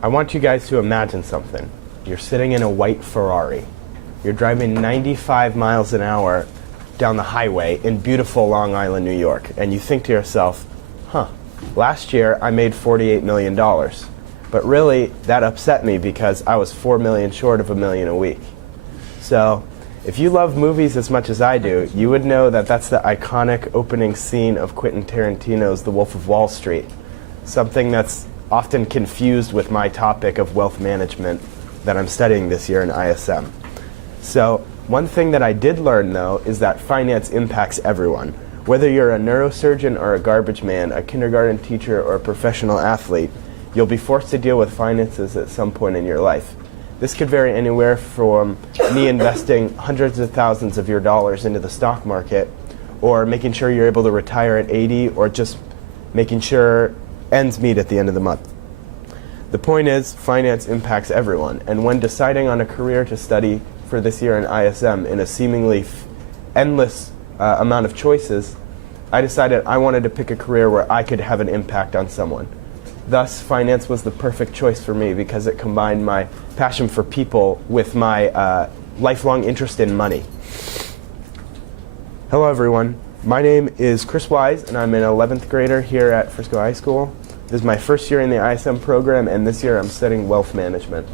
I want you guys to imagine something. You're sitting in a white Ferrari. You're driving 95 miles an hour down the highway in beautiful Long Island, New York, and you think to yourself, last year I made $48 million. But really, that upset me because I was $4 million short of $1 million a week. So, if you love movies as much as I do, you would know that that's the iconic opening scene of Quentin Tarantino's The Wolf of Wall Street, something that's often confused with my topic of wealth management that I'm studying this year in ISM. So, one thing that I did learn, though, is that finance impacts everyone. Whether you're a neurosurgeon or a garbage man, a kindergarten teacher or a professional athlete, you'll be forced to deal with finances at some point in your life. This could vary anywhere from me investing hundreds of thousands of your dollars into the stock market, or making sure you're able to retire at 80, or just making sure ends meet at the end of the month. The point is, finance impacts everyone, and when deciding on a career to study for this year in ISM in a seemingly endless amount of choices, I decided I wanted to pick a career where I could have an impact on someone. Thus, finance was the perfect choice for me because it combined my passion for people with my lifelong interest in money. Hello everyone, my name is Chris Wise and I'm an 11th grader here at Frisco High School. This is my first year in the ISM program and this year I'm studying wealth management.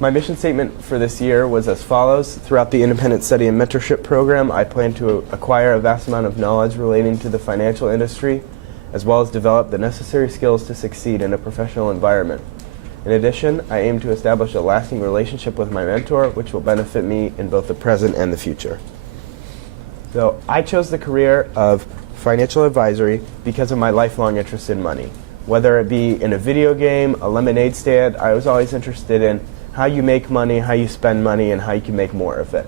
My mission statement for this year was as follows. Throughout the Independent Study and Mentorship Program, I plan to acquire a vast amount of knowledge relating to the financial industry, as well as develop the necessary skills to succeed in a professional environment. In addition, I aim to establish a lasting relationship with my mentor, which will benefit me in both the present and the future. So I chose the career of financial advisory because of my lifelong interest in money. Whether it be in a video game, a lemonade stand, I was always interested in how you make money, how you spend money, and how you can make more of it.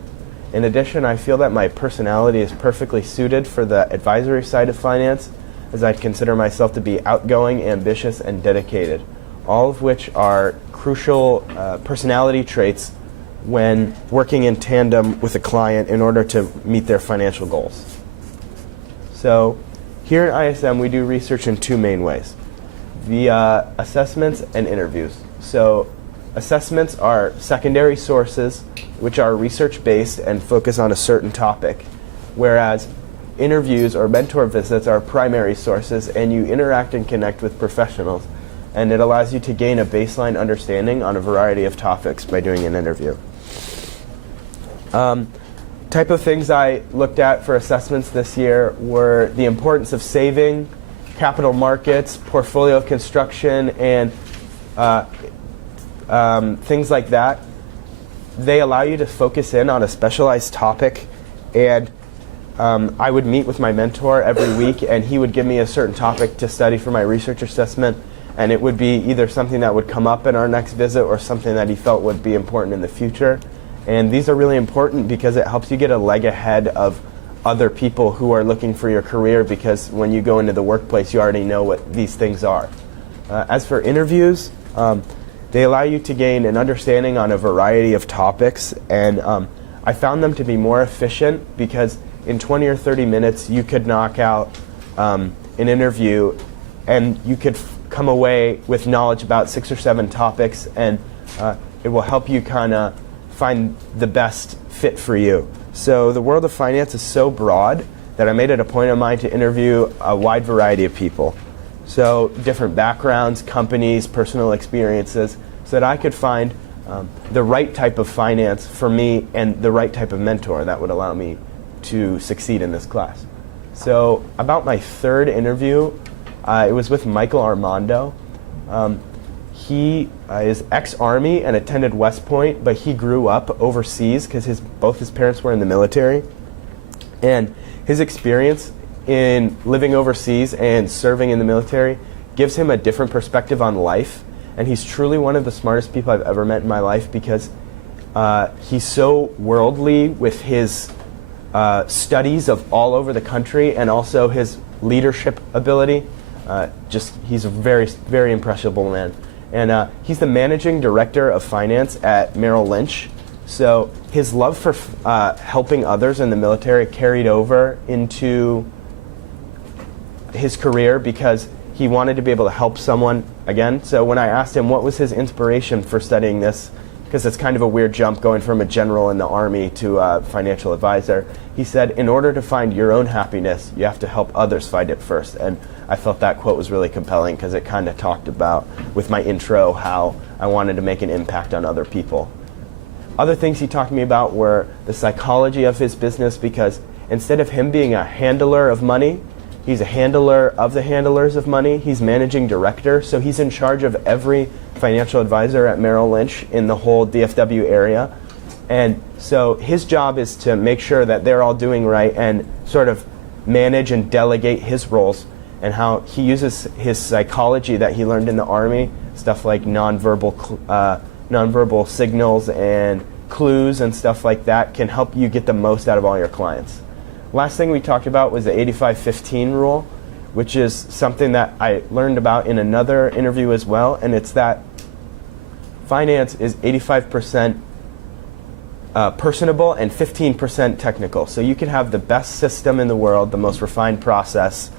In addition, I feel that my personality is perfectly suited for the advisory side of finance, as I consider myself to be outgoing, ambitious, and dedicated, all of which are crucial personality traits when working in tandem with a client in order to meet their financial goals. So here at ISM, we do research in two main ways, via assessments and interviews. So assessments are secondary sources which are research-based and focus on a certain topic, whereas interviews or mentor visits are primary sources and you interact and connect with professionals, and it allows you to gain a baseline understanding on a variety of topics by doing an interview. Type of things I looked at for assessments this year were the importance of saving, capital markets, portfolio construction, and things like that. They allow you to focus in on a specialized topic, and I would meet with my mentor every week and he would give me a certain topic to study for my research assessment, and it would be either something that would come up in our next visit or something that he felt would be important in the future. And these are really important because it helps you get a leg ahead of other people who are looking for your career, because when you go into the workplace you already know what these things are. As for interviews, they allow you to gain an understanding on a variety of topics, and I found them to be more efficient because in 20 or 30 minutes you could knock out an interview and you could come away with knowledge about 6 or 7 topics, and it will help you kind of find the best fit for you. So the world of finance is so broad that I made it a point of mine to interview a wide variety of people. So different backgrounds, companies, personal experiences, so that I could find the right type of finance for me and the right type of mentor that would allow me to succeed in this class. So about my third interview, it was with Michael Armando. He is ex-Army and attended West Point, but he grew up overseas because both his parents were in the military. And his experience in living overseas and serving in the military gives him a different perspective on life. And he's truly one of the smartest people I've ever met in my life because he's so worldly with his studies of all over the country and also his leadership ability. He's a very, very impressionable man. And he's the managing director of finance at Merrill Lynch. So his love for helping others in the military carried over into his career because he wanted to be able to help someone again. So when I asked him what was his inspiration for studying this, because it's kind of a weird jump going from a general in the Army to a financial advisor, he said, in order to find your own happiness, you have to help others find it first. And I felt that quote was really compelling because it kind of talked about, with my intro, how I wanted to make an impact on other people. Other things he talked to me about were the psychology of his business, because instead of him being a handler of money, he's a handler of the handlers of money. He's managing director, so he's in charge of every financial advisor at Merrill Lynch in the whole DFW area. And so his job is to make sure that they're all doing right and sort of manage and delegate his roles, and how he uses his psychology that he learned in the Army, stuff like nonverbal signals and clues and stuff like that, can help you get the most out of all your clients. Last thing we talked about was the 85-15 rule, which is something that I learned about in another interview as well, and it's that finance is 85% personable and 15% technical. So you can have the best system in the world, the most refined process,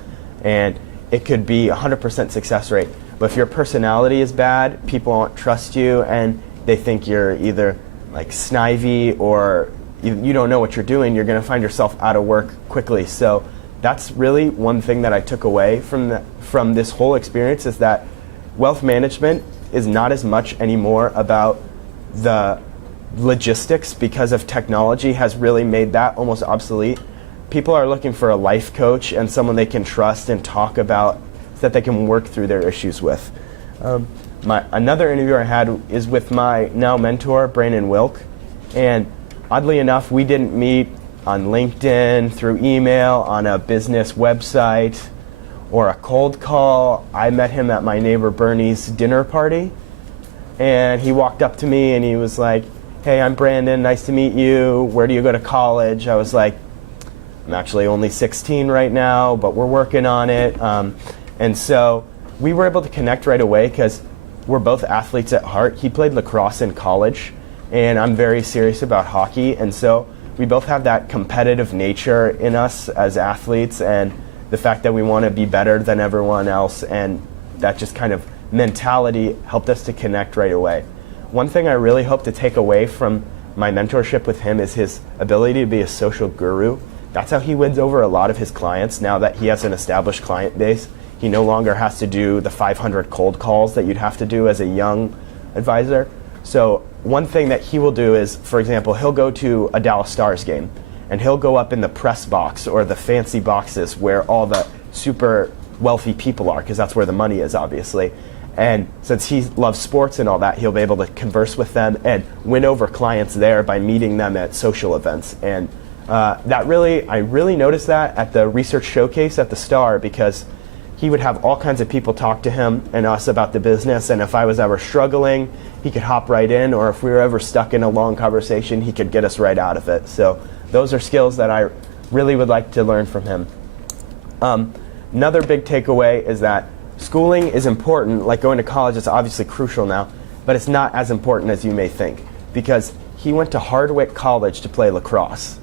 and it could be 100% success rate. But if your personality is bad, people won't trust you, and they think you're either like snivy or you don't know what you're doing. You're going to find yourself out of work quickly. So that's really one thing that I took away from this whole experience, is that wealth management is not as much anymore about the logistics, because of technology has really made that almost obsolete. People are looking for a life coach and someone they can trust and talk about, that they can work through their issues with. Another interview I had is with my now mentor, Brandon Wilk, and oddly enough, we didn't meet on LinkedIn, through email, on a business website, or a cold call. I met him at my neighbor Bernie's dinner party, and he walked up to me and he was like, "Hey, I'm Brandon, nice to meet you. Where do you go to college?" I was like, "I'm actually only 16 right now, but we're working on it." And so we were able to connect right away because we're both athletes at heart. He played lacrosse in college, and I'm very serious about hockey, and so we both have that competitive nature in us as athletes, and the fact that we want to be better than everyone else, and that just kind of mentality helped us to connect right away. One thing I really hope to take away from my mentorship with him is his ability to be a social guru. That's how he wins over a lot of his clients now that he has an established client base. He no longer has to do the 500 cold calls that you'd have to do as a young advisor. So one thing that he will do is, for example, he'll go to a Dallas Stars game, and he'll go up in the press box or the fancy boxes where all the super wealthy people are, because that's where the money is, obviously. And since he loves sports and all that, he'll be able to converse with them and win over clients there by meeting them at social events. And I really noticed that at the research showcase at the Star, because he would have all kinds of people talk to him and us about the business, and if I was ever struggling, he could hop right in, or if we were ever stuck in a long conversation, he could get us right out of it. So those are skills that I really would like to learn from him. Another big takeaway is that schooling is important. Like going to college is obviously crucial now, but it's not as important as you may think, because he went to Hardwick College to play lacrosse.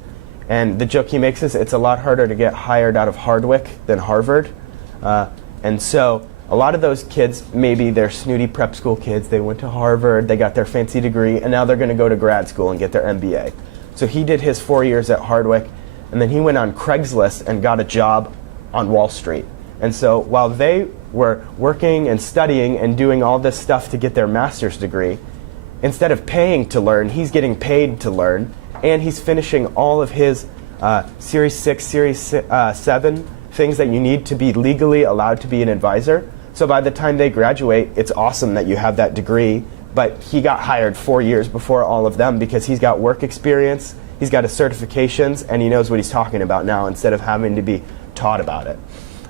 And the joke he makes is it's a lot harder to get hired out of Hardwick than Harvard. And so a lot of those kids, maybe they're snooty prep school kids, they went to Harvard, they got their fancy degree, and now they're going to go to grad school and get their MBA. So he did his 4 years at Hardwick, and then he went on Craigslist and got a job on Wall Street. And so while they were working and studying and doing all this stuff to get their master's degree, instead of paying to learn, he's getting paid to learn, and he's finishing all of his Series 6, Series 7 things that you need to be legally allowed to be an advisor. So by the time they graduate, it's awesome that you have that degree, but he got hired 4 years before all of them because he's got work experience, he's got his certifications, and he knows what he's talking about now instead of having to be taught about it.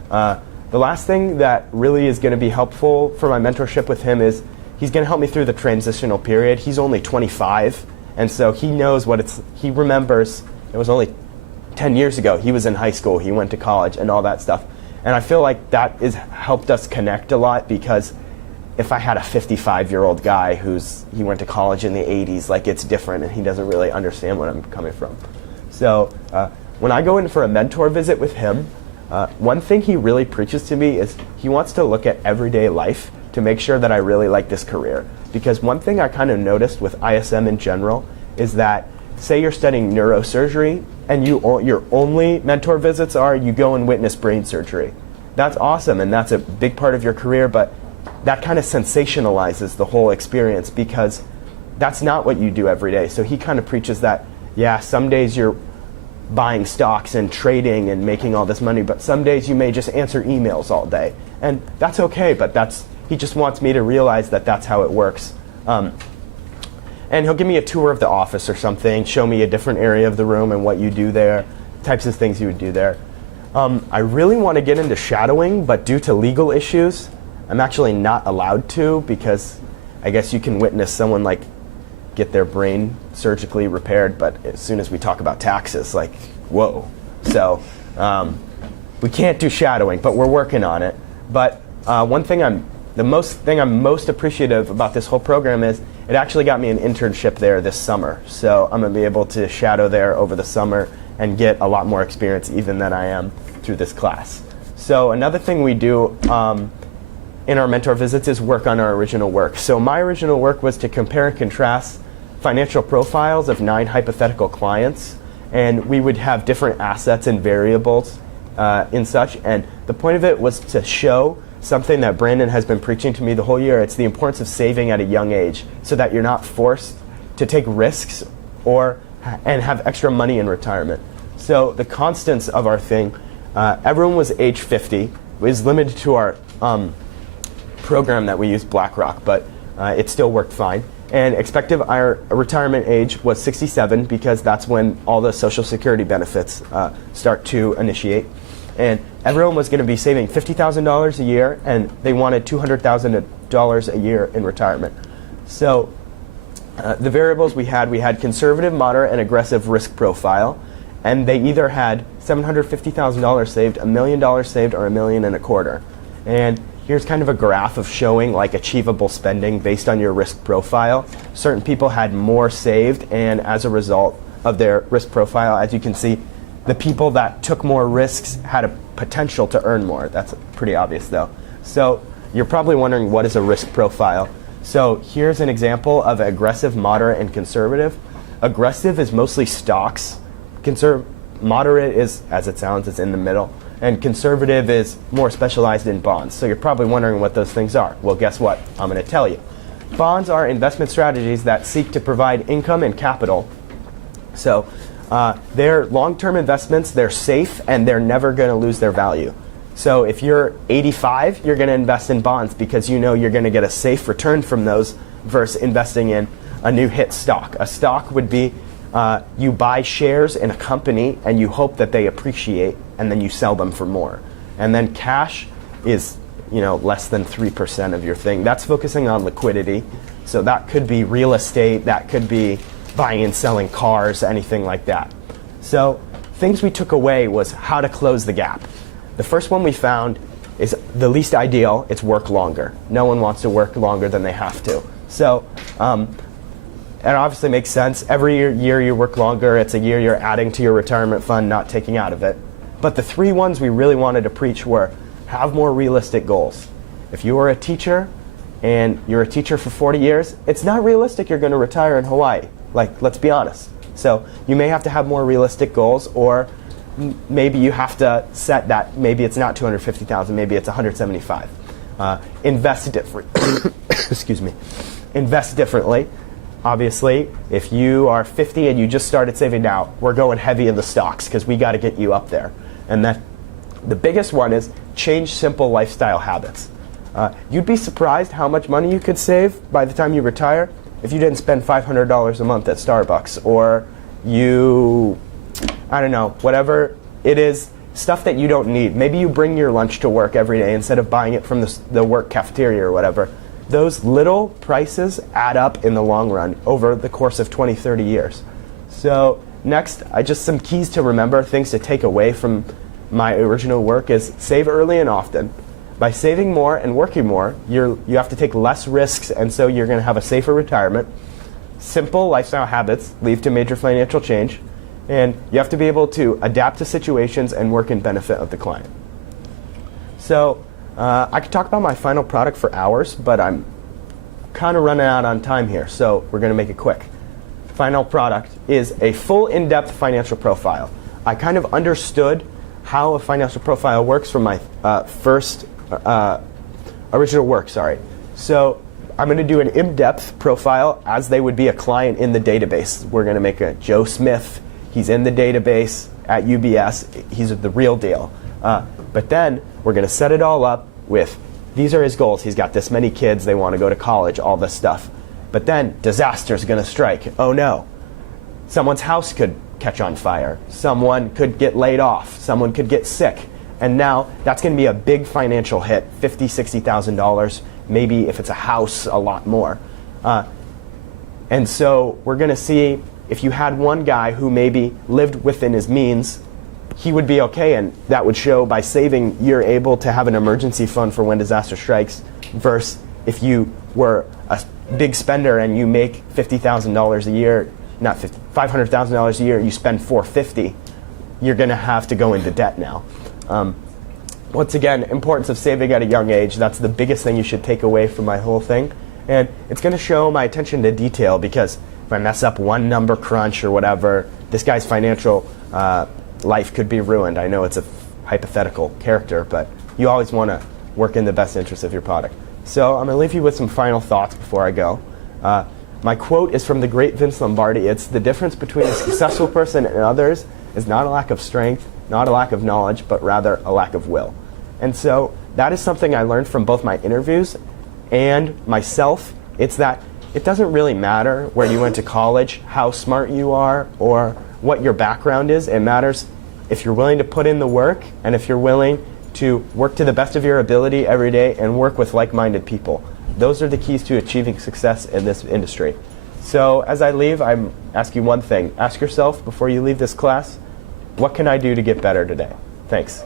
The last thing that really is going to be helpful for my mentorship with him is he's going to help me through the transitional period. He's only 25, and so he knows he remembers it was only 10 years ago. He was in high school, he went to college, and all that stuff. And I feel like that has helped us connect a lot, because if I had a 55-year-old guy he went to college in the 80s, like, it's different, and he doesn't really understand where I'm coming from. So when I go in for a mentor visit with him, One thing he really preaches to me is he wants to look at everyday life to make sure that I really like this career. Because one thing I kind of noticed with ISM in general is that, say you're studying neurosurgery and your only mentor visits are you go and witness brain surgery. That's awesome and that's a big part of your career, but that kind of sensationalizes the whole experience because that's not what you do every day. So he kind of preaches that, yeah, some days you're buying stocks and trading and making all this money, but some days you may just answer emails all day. And that's okay, but he just wants me to realize that that's how it works. And he'll give me a tour of the office or something, show me a different area of the room and what you do there, types of things you would do there. I really want to get into shadowing, but due to legal issues, I'm actually not allowed to because I guess you can witness someone like get their brain surgically repaired, but as soon as we talk about taxes, like, whoa. So we can't do shadowing, but we're working on it. But the most thing I'm most appreciative about this whole program is it actually got me an internship there this summer. So I'm going to be able to shadow there over the summer and get a lot more experience even than I am through this class. So another thing we do in our mentor visits is work on our original work. So my original work was to compare and contrast financial profiles of 9 hypothetical clients, and we would have different assets and variables in such. And the point of it was to show something that Brandon has been preaching to me the whole year. It's the importance of saving at a young age so that you're not forced to take risks and have extra money in retirement. So the constants of our thing, everyone was age 50. It was limited to our program that we used, BlackRock, but it still worked fine. And expected retirement age was 67 because that's when all the Social Security benefits start to initiate. And everyone was going to be saving $50,000 a year, and they wanted $200,000 a year in retirement. So the variables we had conservative, moderate, and aggressive risk profile, and they either had $750,000 saved, $1 million saved, or $1.25 million. And here's kind of a graph of showing like achievable spending based on your risk profile. Certain people had more saved, and as a result of their risk profile, as you can see, the people that took more risks had a potential to earn more. That's pretty obvious though. So you're probably wondering, what is a risk profile? So here's an example of aggressive, moderate, and conservative. Aggressive is mostly stocks. Moderate is, as it sounds, it's in the middle. And conservative is more specialized in bonds. So you're probably wondering what those things are. Well, guess what? I'm going to tell you. Bonds are investment strategies that seek to provide income and capital. So they're long-term investments, they're safe, and they're never going to lose their value. So if you're 85, you're going to invest in bonds because you know you're going to get a safe return from those versus investing in a new hit stock. A stock would be you buy shares in a company and you hope that they appreciate, and then you sell them for more. And then cash is, less than 3% of your thing. That's focusing on liquidity. So that could be real estate, that could be buying and selling cars, anything like that. So things we took away was how to close the gap. The first one we found is the least ideal. It's work longer. No one wants to work longer than they have to. So it obviously makes sense. Every year you work longer, it's a year you're adding to your retirement fund, not taking out of it. But the 3 ones we really wanted to preach were have more realistic goals. If you are a teacher and you're a teacher for 40 years, it's not realistic you're going to retire in Hawaii. Like, let's be honest. So you may have to have more realistic goals, or maybe you have to set that, maybe it's not 250,000, maybe it's 175. Invest differently. Excuse me. Invest differently. Obviously, if you are 50 and you just started saving now, we're going heavy in the stocks because we got to get you up there. And that the biggest one is change simple lifestyle habits. You'd be surprised how much money you could save by the time you retire if you didn't spend $500 a month at Starbucks, or whatever it is, stuff that you don't need. Maybe you bring your lunch to work every day instead of buying it from the work cafeteria or whatever. Those little prices add up in the long run over the course of 20, 30 years. So next, some keys to remember, things to take away from my original work is save early and often. By saving more and working more, you have to take less risks, and so you're going to have a safer retirement. Simple lifestyle habits lead to major financial change. And you have to be able to adapt to situations and work in benefit of the client. So I could talk about my final product for hours, but I'm kind of running out on time here, so we're going to make it quick. Final product is a full in-depth financial profile. I kind of understood how a financial profile works from my first original work, So I'm going to do an in-depth profile as they would be a client in the database. We're going to make a Joe Smith. He's in the database at UBS. He's the real deal. But then we're going to set it all up with, these are his goals. He's got this many kids. They want to go to college, all this stuff. But then disaster's going to strike. Oh no. Someone's house could catch on fire. Someone could get laid off. Someone could get sick. And now that's going to be a big financial hit, $50,000, $60,000, maybe if it's a house, a lot more. And so we're going to see if you had one guy who maybe lived within his means, he would be okay, and that would show by saving you're able to have an emergency fund for when disaster strikes, versus if you were a big spender and you make $50,000 a year, not $500,000 a year, you spend $450, you're going to have to go into debt now. Once again, importance of saving at a young age, that's the biggest thing you should take away from my whole thing. And it's going to show my attention to detail, because if I mess up one number crunch or whatever, this guy's financial life could be ruined. I know it's a hypothetical character, but you always want to work in the best interest of your product. So I'm going to leave you with some final thoughts before I go. My quote is from the great Vince Lombardi. It's, the difference between a successful person and others is not a lack of strength, not a lack of knowledge, but rather a lack of will. And so that is something I learned from both my interviews and myself. It's that it doesn't really matter where you went to college, how smart you are, or what your background is. It matters if you're willing to put in the work, and if you're willing to work to the best of your ability every day and work with like-minded people. Those are the keys to achieving success in this industry. So as I leave, I'm asking one thing. Ask yourself before you leave this class, what can I do to get better today? Thanks.